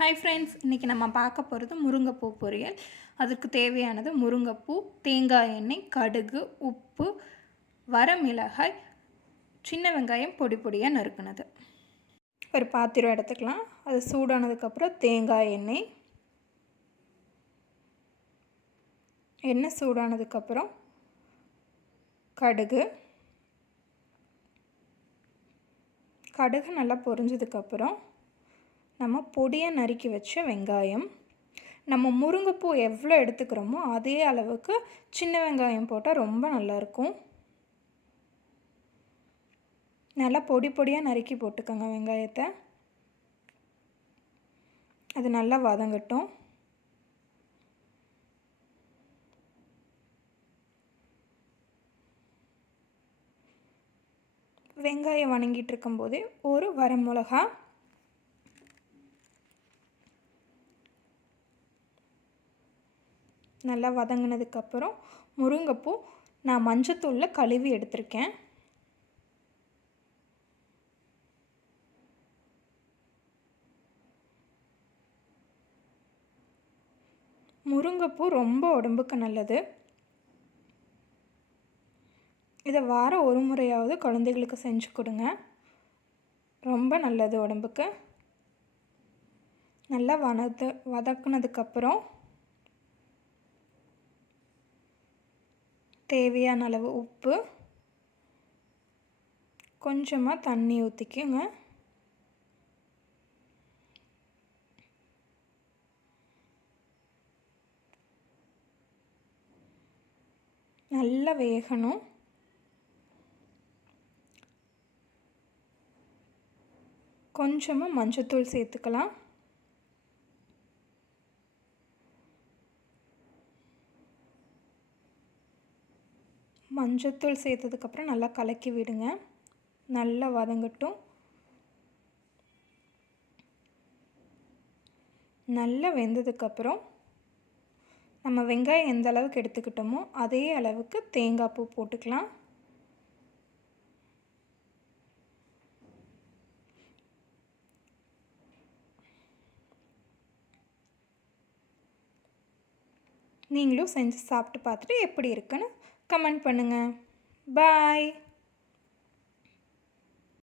Hi friends, இன்றைக்கி நம்ம பார்க்க போகிறது முருங்கைப்பூ பொரியல். அதுக்கு தேவையானது முருங்கைப்பூ, தேங்காய் எண்ணெய், கடுகு, உப்பு, வரமிளகாய், சின்ன வெங்காயம் பொடி பொடியாக நறுக்குனது. ஒரு பாத்திரம் எடுத்துக்கலாம். அது சூடானதுக்கப்புறம் தேங்காய் எண்ணெய், எண்ணெய் சூடானதுக்கப்புறம் கடுகு நல்லா பொரிஞ்சதுக்கப்புறம் நம்ம பொடியாக நறுக்கி வச்ச வெங்காயம், நம்ம முருங்கைப்பூ எவ்வளோ எடுத்துக்கிறோமோ அதே அளவுக்கு சின்ன வெங்காயம் போட்டால் ரொம்ப நல்லாயிருக்கும். நல்லா பொடி பொடியாக நறுக்கி போட்டுக்கோங்க வெங்காயத்தை. அது நல்லா வதங்கட்டும். வெங்காயம் வணங்கிட்டு இருக்கும்போதே ஒரு வரமிளகா, நல்லா வதங்கினதுக்கப்புறம் முருங்கைப்பூ நான் மஞ்சத்தூளில் கழுவி எடுத்திருக்கேன். முருங்கைப்பூ ரொம்ப உடம்புக்கு நல்லது. இதை வாரம் ஒரு முறையாவது குழந்தைகளுக்கு செஞ்சு கொடுங்க. ரொம்ப நல்லது உடம்புக்கு. நல்லா வதக்குனதுக்கப்புறம் தேவையான அளவு உப்பு, கொஞ்சமாக தண்ணி ஊற்றிக்குங்க. நல்லா வேகணும். கொஞ்சமாக மஞ்சத்தூள் சேர்த்துக்கலாம். மஞ்சத்தூள் சேர்த்ததுக்கப்புறம் நல்லா கலக்கி விடுங்க. நல்லா வதங்கட்டும். நல்லா வெந்ததுக்கப்புறம் நம்ம வெங்காயம் எந்த அளவுக்கு எடுத்துக்கிட்டோமோ அதே அளவுக்கு தேங்காய் பூ போட்டுக்கலாம். நீங்களும் செஞ்சு சாப்பிட்டு பார்த்துட்டு எப்படி இருக்குன்னு கமெண்ட் பண்ணுங்கள். பாய்.